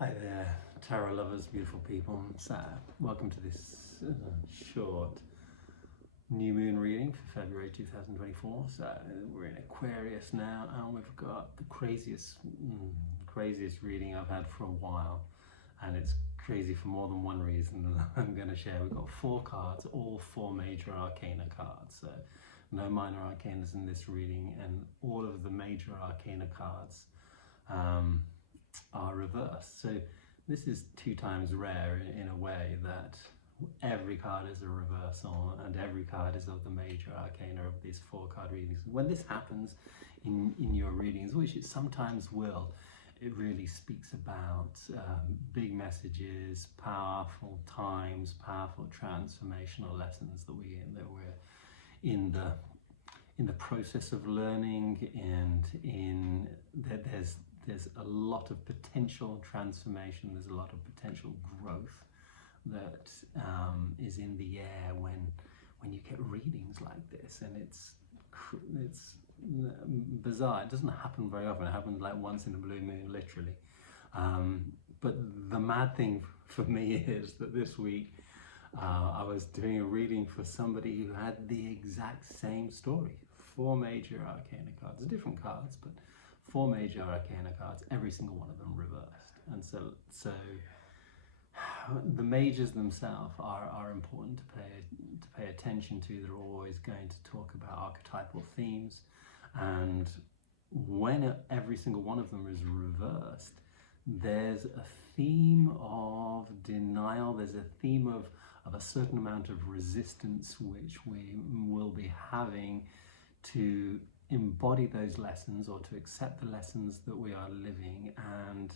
Hi there, tarot lovers, beautiful people. So, welcome to this short new moon reading for February 2024. So, we're in Aquarius now, and we've got the craziest reading I've had for a while, and it's crazy for more than one reason that I'm going to share. We've got 4 cards, all 4 major arcana cards. So, no minor arcanas in this reading, and all of the major arcana cards are reversed. So this is 2 times rare in a way that every card is a reversal and every card is of the major arcana of these 4 card readings. When this happens in your readings, which it sometimes will, it really speaks about big messages, powerful times, powerful transformational lessons that we're in the process of learning, and in that there's a lot of potential transformation, there's a lot of potential growth that is in the air when you get readings like this. And it's bizarre. It doesn't happen very often. It happens like once in a blue moon, literally. But the mad thing for me is that this week I was doing a reading for somebody who had the exact same story. 4 major arcana cards, different cards, but 4 major arcana cards, every single one of them reversed. And so the majors themselves are important to pay attention to. They're always going to talk about archetypal themes, and when every single one of them is reversed, there's a theme of denial, there's a theme of a certain amount of resistance which we will be having to embody those lessons or to accept the lessons that we are living. And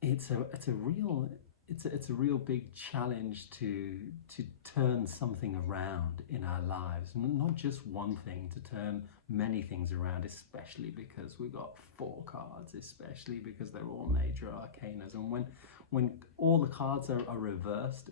it's a real big challenge to turn something around in our lives, not just one thing, to turn many things around, especially because we got 4 cards, especially because they're all major arcanas. And when all the cards are reversed,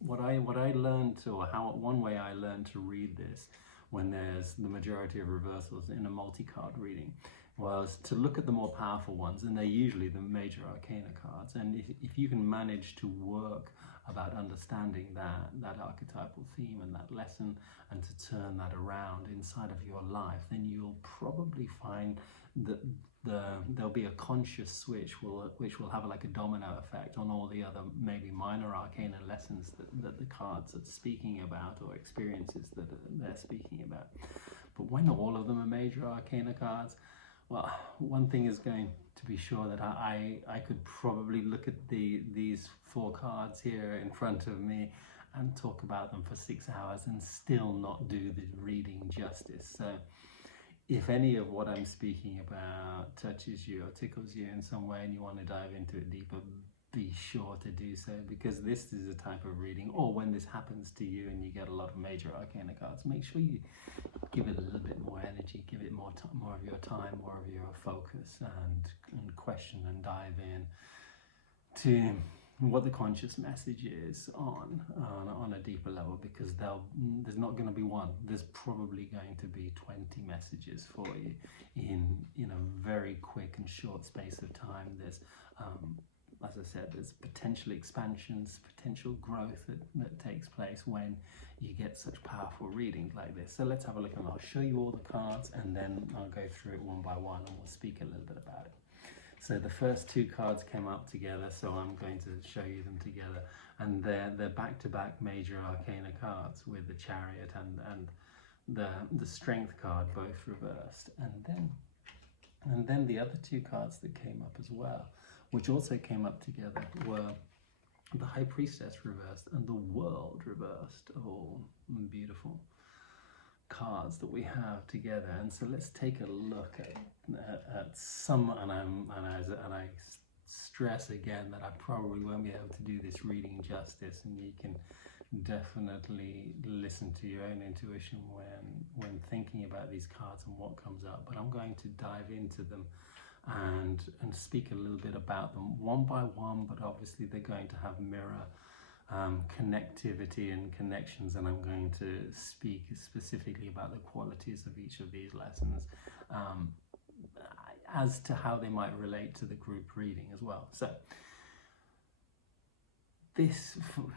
what I learned, or one way I learned to read this when there's the majority of reversals in a multi-card reading, was to look at the more powerful ones, and they're usually the major arcana cards. And if you can manage to work about understanding that archetypal theme and that lesson, and to turn that around inside of your life, then you'll probably find that there'll be a conscious switch which will have like a domino effect on all the other maybe minor arcana lessons that the cards are speaking about, or experiences that they're speaking about. But when all of them are major arcana cards, well, one thing is going to be sure, that I could probably look at these 4 cards here in front of me and talk about them for 6 hours and still not do the reading justice. So if any of what I'm speaking about touches you or tickles you in some way and you want to dive into it deeper, be sure to do so, because this is a type of reading, or when this happens to you and you get a lot of major arcana cards, make sure you give it a little bit more energy, give it more of your time, more of your focus, and question and dive in to what the conscious message is on a deeper level, because there's not going to be one. There's probably going to be 20 messages for you in a very quick and short space of time. There's as I said, there's potential expansions, potential growth that takes place when you get such powerful readings like this. So let's have a look, and I'll show you all the cards, and then I'll go through it one by one, and we'll speak a little bit about it. So the first 2 cards came up together, so I'm going to show you them together, and they're back-to-back major arcana cards, with the Chariot and the Strength card both reversed. And then the other 2 cards that came up as well, which also came up together, were the High Priestess reversed and the World reversed, of all beautiful cards that we have together. And so let's take a look at some, and I stress again that I probably won't be able to do this reading justice, and you can definitely listen to your own intuition when thinking about these cards and what comes up. But I'm going to dive into them and speak a little bit about them one by one, but obviously they're going to have mirror connectivity and connections, and I'm going to speak specifically about the qualities of each of these lessons. as to how they might relate to the group reading as well. So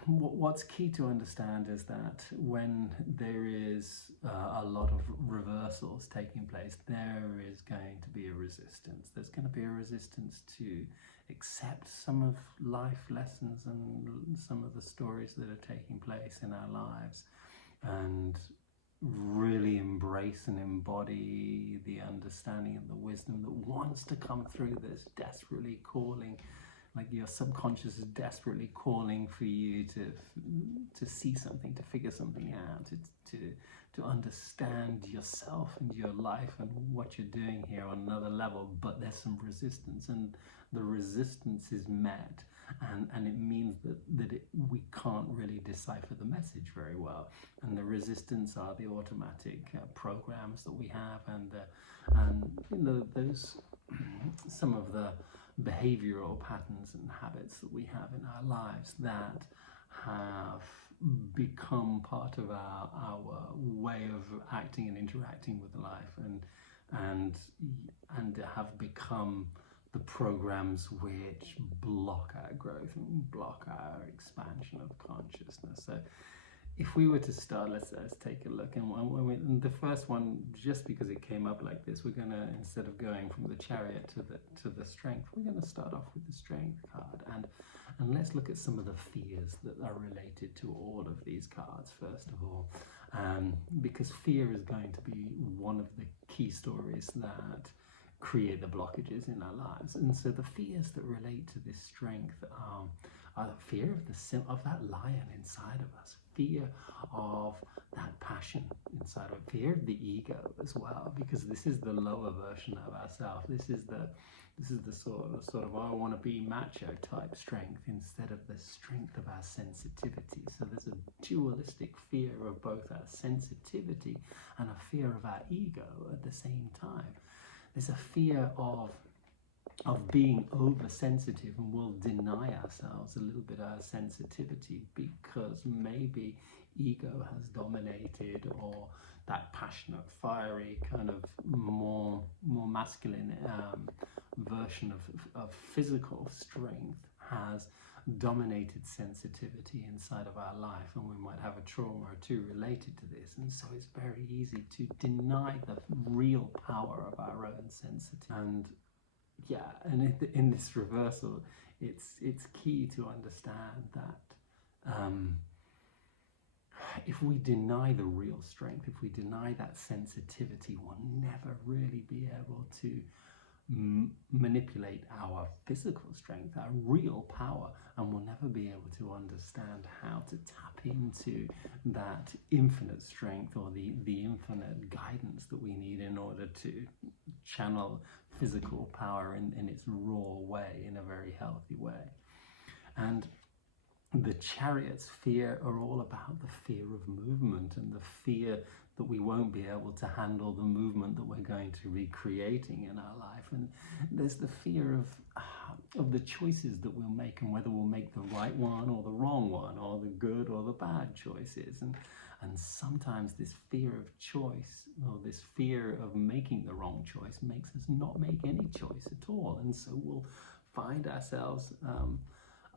what's key to understand is that when there is a lot of reversals taking place, there is going to be a resistance. There's going to be a resistance to accept some of life lessons and some of the stories that are taking place in our lives, and really embrace and embody the understanding and the wisdom that wants to come through, that's desperately calling, like your subconscious is desperately calling for you to see something, to figure something out, to understand yourself and your life and what you're doing here on another level. But there's some resistance, and the resistance is met, and it means that we can't really decipher the message very well. And the resistance are the automatic programs that we have, and you know, those some of the behavioral patterns and habits that we have in our lives that have become part of our way of acting and interacting with life, and have become the programs which block our growth and block our expansion of consciousness. So if we were to start, let's take a look, and the first one, just because it came up like this, we're gonna, instead of going from the Chariot to the Strength, we're gonna start off with the Strength card, and let's look at some of the fears that are related to all of these cards first of all, because fear is going to be one of the key stories that create the blockages in our lives. And so the fears that relate to this Strength are the fear of that lion inside of us, fear of that passion inside of it, fear of the ego as well, because this is the lower version of ourselves. This is the sort of I want to be macho type strength, instead of the strength of our sensitivity. So there's a dualistic fear of both our sensitivity and a fear of our ego at the same time. There's a fear of being oversensitive, and we'll deny ourselves a little bit of our sensitivity because maybe ego has dominated, or that passionate, fiery, kind of more masculine version of physical strength has dominated sensitivity inside of our life, and we might have a trauma or two related to this, and so it's very easy to deny the real power of our own sensitivity. And yeah, and in this reversal, it's key to understand that if we deny the real strength, if we deny that sensitivity, we'll never really be able to manipulate our physical strength, our real power, and we'll never be able to understand how to tap into that infinite strength, or the infinite guidance that we need in order to channel physical power in its raw way, in a very healthy way. And the Chariot's fear are all about the fear of movement, and the fear that we won't be able to handle the movement that we're going to be creating in our life. And there's the fear of the choices that we'll make, and whether we'll make the right one or the wrong one, or the good or the bad choices. And sometimes this fear of choice, or this fear of making the wrong choice, makes us not make any choice at all. And so we'll find ourselves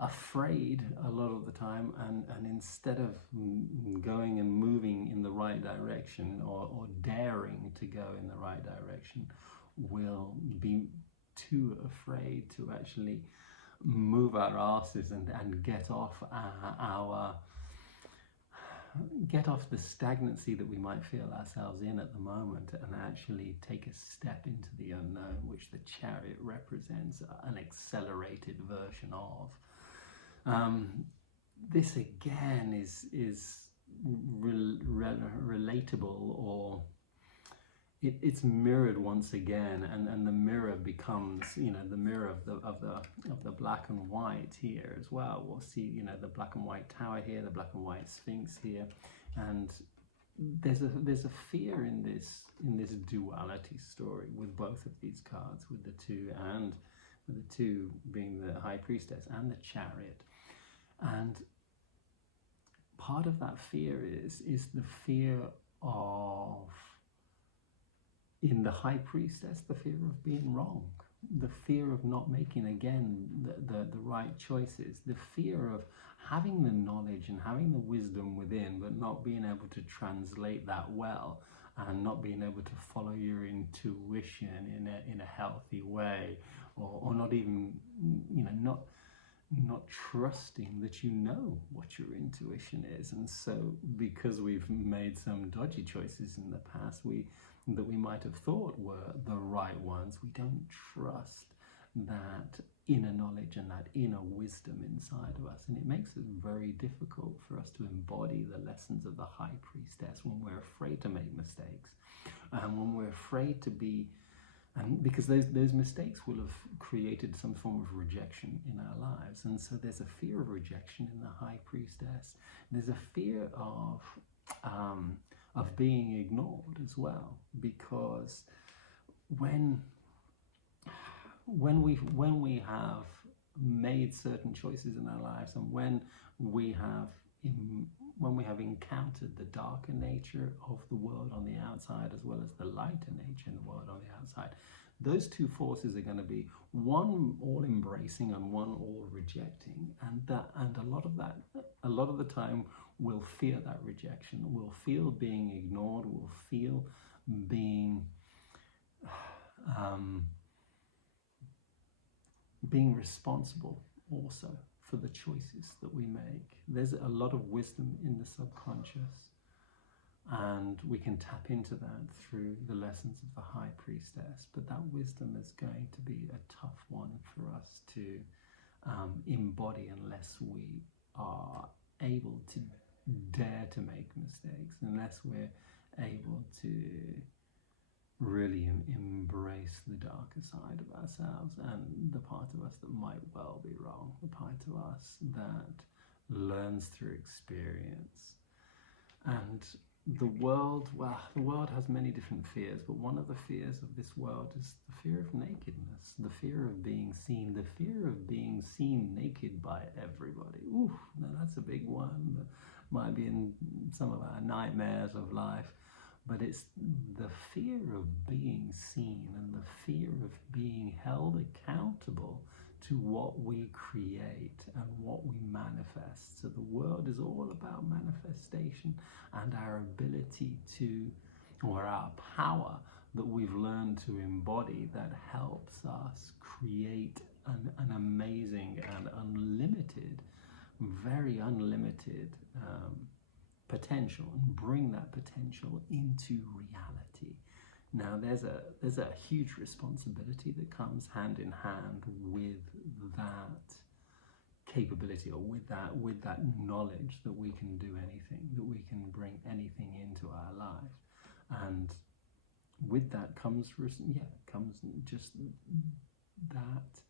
afraid a lot of the time, and instead of going and moving in the right direction, or daring to go in the right direction, we'll be too afraid to actually move our asses and get off the stagnancy that we might feel ourselves in at the moment, and actually take a step into the unknown, which the Chariot represents an accelerated version of. This again is relatable, or it's mirrored once again, and the mirror becomes, you know, the mirror of the black and white here as well. We'll see, you know, the black and white tower here, the black and white sphinx here, and there's a fear in this duality story with both of these cards, with the two being the High Priestess and the Chariot. And part of that fear is the fear of in the high priestess, the fear of being wrong, the fear of not making again the right choices, the fear of having the knowledge and having the wisdom within, but not being able to translate that well, and not being able to follow your intuition in a healthy way, or not even, not trusting that you know what your intuition is. And so because we've made some dodgy choices in the past that we might have thought were the right ones, we don't trust that inner knowledge and that inner wisdom inside of us, and it makes it very difficult for us to embody the lessons of the high priestess when we're afraid to make mistakes, and when we're afraid to be, and because those mistakes will have created some form of rejection in our lives. And so there's a fear of rejection in the high priestess. There's a fear of being ignored as well, because when we have made certain choices in our lives, and when we have encountered the darker nature of the world on the outside, as well as the lighter nature in the world on the outside, those two forces are going to be one all embracing and one all rejecting, and a lot of the time we'll fear that rejection, we'll feel being ignored, we'll feel being responsible also for the choices that we make. There's a lot of wisdom in the subconscious, and we can tap into that through the lessons of the high priestess, but that wisdom is going to be a tough one for us to embody unless we are able to dare to make mistakes, unless we're able to really embrace the darker side of ourselves and the part of us that might well be wrong, the part of us that learns through experience. And the world has many different fears, but one of the fears of this world is the fear of nakedness, the fear of being seen, the fear of being seen naked by everybody. Ooh, now that's a big one that might be in some of our nightmares of life. But it's the fear of being seen and the fear of being held accountable to what we create and what we manifest. So the world is all about manifestation and our ability to, or our power that we've learned to embody, that helps us create an amazing and unlimited, very unlimited potential, and bring that potential into reality. Now there's a huge responsibility that comes hand in hand with that capability, or with that knowledge that we can do anything, that we can bring anything into our life. And with that comes just that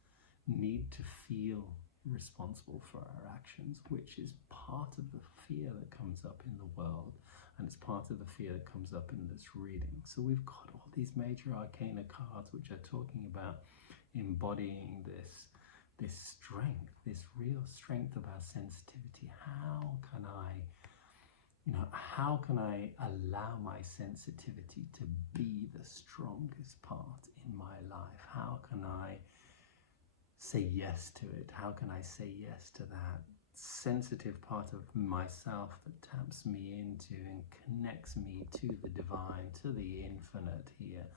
need to feel responsible for our actions, which is part of the fear that comes up in the world, and it's part of the fear that comes up in this reading. So we've got all these major arcana cards which are talking about embodying this strength, this real strength of our sensitivity. How can I allow my sensitivity to be the strongest part in my life? How can I say yes to it? How can I say yes to that sensitive part of myself that taps me into and connects me to the divine, to the infinite here,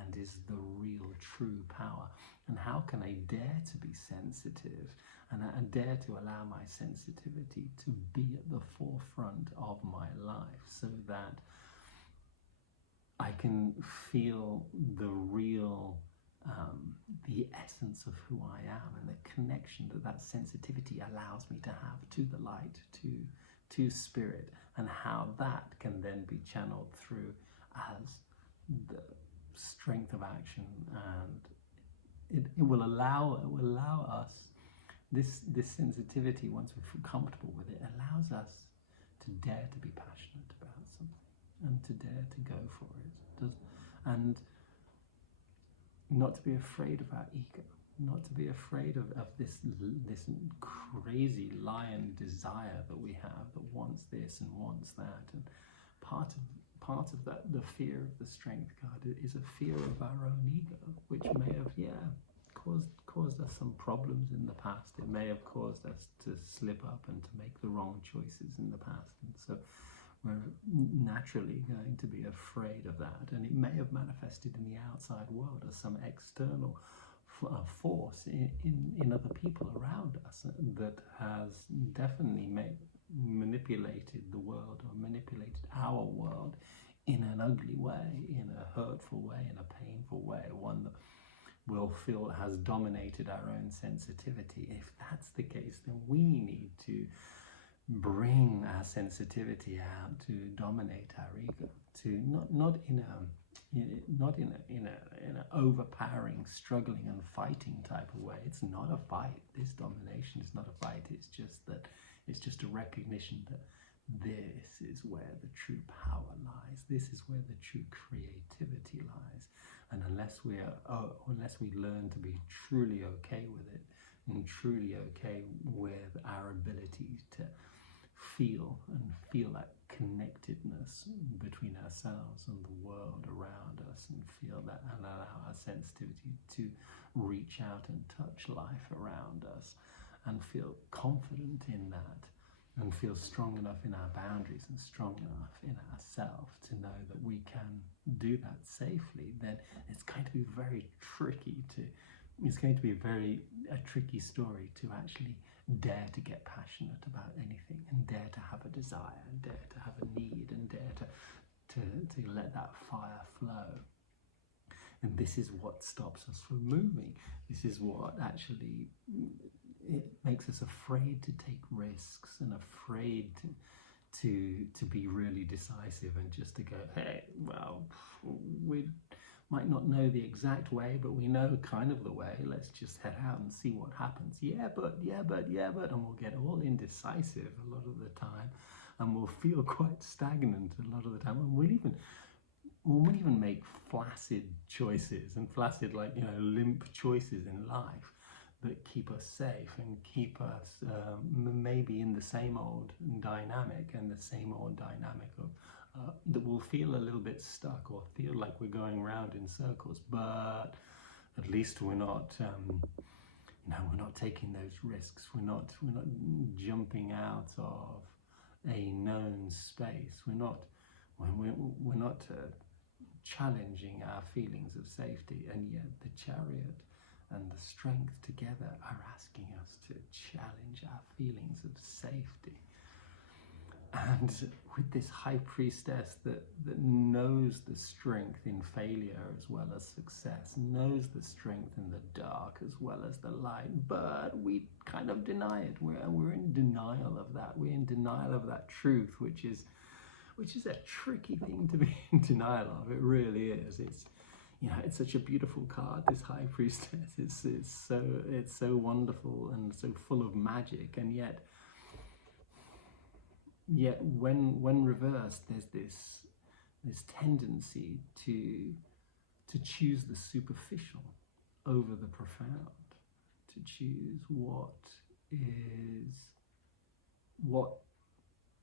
and is the real true power? And how can I dare to be sensitive, and I dare to allow my sensitivity to be at the forefront of my life, so that I can feel the real the essence of who I am, and the connection that sensitivity allows me to have to the light, to spirit, and how that can then be channeled through as the strength of action. And it will allow us, this sensitivity, once we feel comfortable with it, allows us to dare to be passionate about something, and to dare to go for it. And not to be afraid of our ego, not to be afraid of this crazy lion desire that we have, that wants this and wants that. And part of part of that, the fear of the strength card, is a fear of our own ego, which may have, caused us some problems in the past. It may have caused us to slip up and to make the wrong choices in the past. And so we're naturally going to be afraid of that. And it may have manifested in the outside world as some external force in other people around us that has definitely manipulated the world, or manipulated our world in an ugly way, in a hurtful way, in a painful way, one that we'll feel has dominated our own sensitivity. If that's the case, then we need to bring our sensitivity out to dominate our ego, to not in an overpowering, struggling and fighting type of way. It's not a fight. This domination is not a fight. It's just a recognition that this is where the true power lies. This is where the true creativity lies. And unless we learn to be truly okay with it, and truly okay with our ability to feel that connectedness between ourselves and the world around us, and feel that, and allow our sensitivity to reach out and touch life around us, and feel confident in that, and feel strong enough in our boundaries and strong enough in ourselves to know that we can do that safely, then it's going to be a tricky story to actually dare to get passionate about anything, and dare to have a desire, and dare to have a need, and dare to let that fire flow. And this is what stops us from moving. This is what actually, it makes us afraid to take risks, and afraid to be really decisive, and just to go, hey, well, we might not know the exact way, but we know kind of the way. Let's just head out and see what happens. Yeah, but, and we'll get all indecisive a lot of the time, and we'll feel quite stagnant a lot of the time, and we'll even make flaccid choices, and flaccid, like, limp choices in life that keep us safe and keep us maybe in the same old dynamic, of that will feel a little bit stuck, or feel like we're going round in circles. But at least we're not taking those risks. We're not jumping out of a known space. We're not challenging our feelings of safety, and yet the chariot and the strength together are asking us to challenge our feelings of safety. And with this high priestess that knows the strength in failure as well as success, knows the strength in the dark as well as the light, but we kind of deny it. We're in denial of that. We're in denial of that truth, which is a tricky thing to be in denial of. It really is. It's such a beautiful card, this High Priestess. It's so wonderful and so full of magic, and yet when reversed, there's this tendency to choose the superficial over the profound, to choose what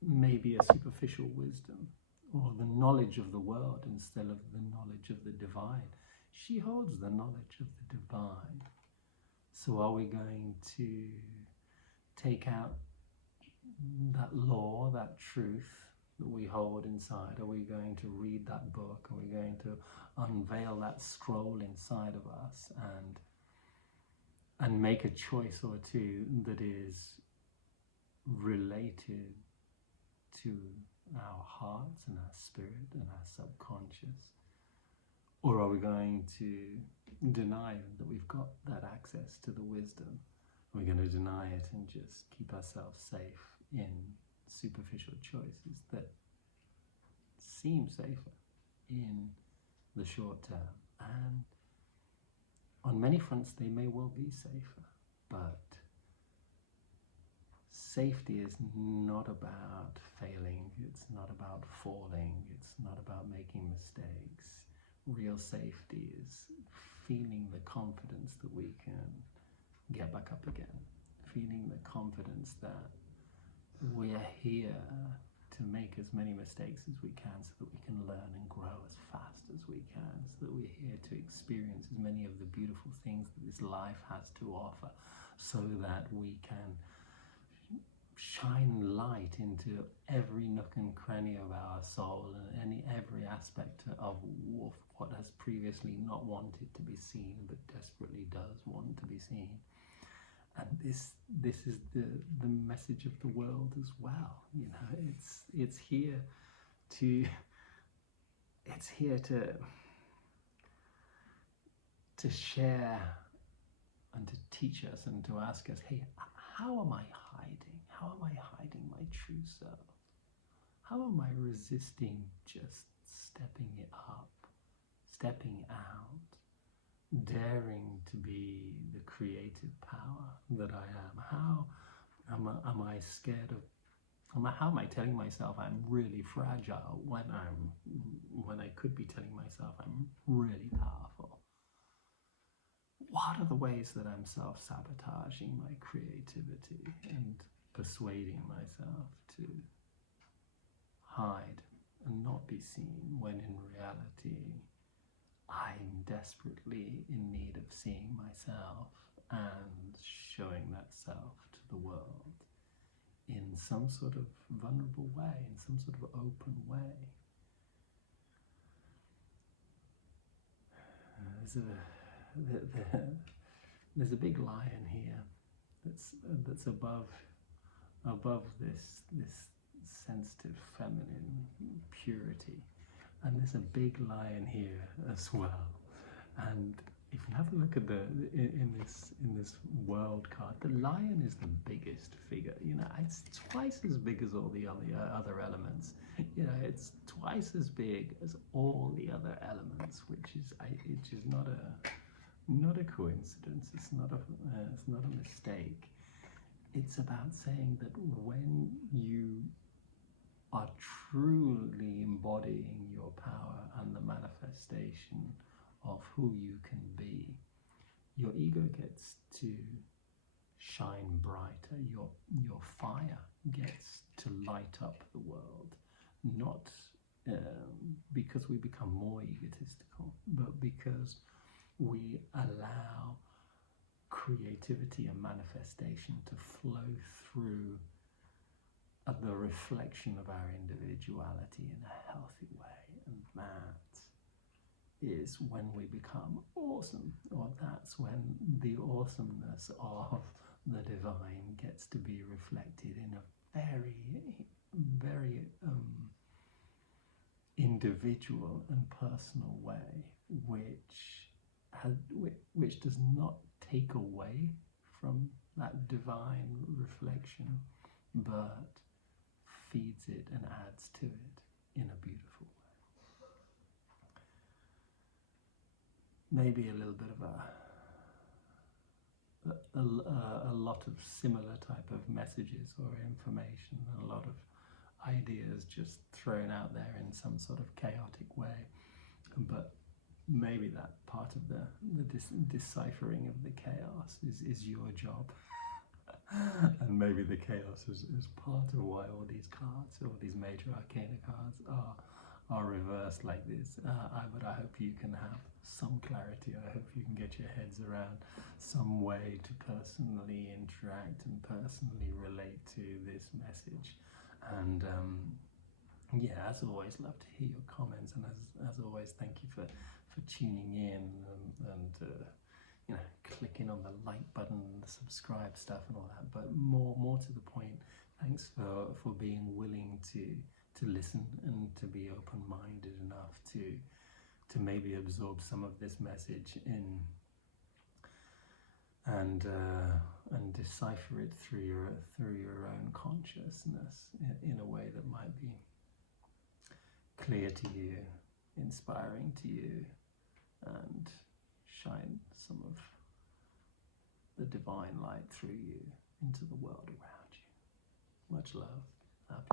may be a superficial wisdom, or the knowledge of the world instead of the knowledge of the divine. She holds the knowledge of the divine. So are we going to take out that law, that truth that we hold inside? Are we going to read that book? Are we going to unveil that scroll inside of us and make a choice or two that is related to our hearts and our spirit and our subconscious? Or are we going to deny that we've got that access to the wisdom? We're going to deny it and just keep ourselves safe in superficial choices that seem safer in the short term. And on many fronts, they may well be safer, but safety is not about failing. It's not about falling. It's not about making mistakes. Real safety is feeling the confidence that we can get back up again, feeling the confidence that we're here to make as many mistakes as we can so that we can learn and grow as fast as we can, so that we're here to experience as many of the beautiful things that this life has to offer, so that we can shine light into every nook and cranny of our soul and every aspect of what has previously not wanted to be seen but desperately does want to be seen. And this is the message of the world as well. You know, it's here to share and to teach us and to ask us, hey, how am I hiding? How am I hiding my true self? How am I resisting just stepping it up, stepping out, daring to be the creative power that I am? How am I scared of? How am I telling myself I'm really fragile when I could be telling myself I'm really powerful? What are the ways that I'm self-sabotaging my creativity and persuading myself to hide and not be seen, when in reality I'm desperately in need of seeing myself and showing that self to the world in some sort of vulnerable way, in some sort of open way? There's a big lion here that's above this sensitive feminine purity, and there's a big lion here as well. And if you have a look at in this world card, the lion is the biggest figure. You know, it's twice as big as all the other elements. You know, it's twice as big as all the other elements, which is not a coincidence. It's not a mistake. It's about saying that when you are truly embodying your power and the manifestation of who you can be, your ego gets to shine brighter. Your fire gets to light up the world, not because we become more egotistical, but because we allow creativity and manifestation to flow through the reflection of our individuality in a healthy way. And that is when we become awesome, or that's when the awesomeness of the divine gets to be reflected in a very, very individual and personal way, which does not take away from that divine reflection, but feeds it and adds to it in a beautiful way. Maybe a little bit of a lot of similar type of messages or information, a lot of ideas just thrown out there in some sort of chaotic way, but maybe that part of the deciphering of the chaos is your job. And maybe the chaos is part of why all these cards, all these major arcana cards are reversed like this. But I hope you can have some clarity. I hope you can get your heads around some way to personally interact and personally relate to this message. And yeah, as always, love to hear your comments, and as always, thank you for tuning in and you know, clicking on the like button, the subscribe stuff and all that. But more to the point, thanks for being willing to listen and to be open-minded enough to maybe absorb some of this message in and decipher it through your own consciousness in a way that might be clear to you, inspiring to you, and shine some of the divine light through you into the world around you. Much love. Happy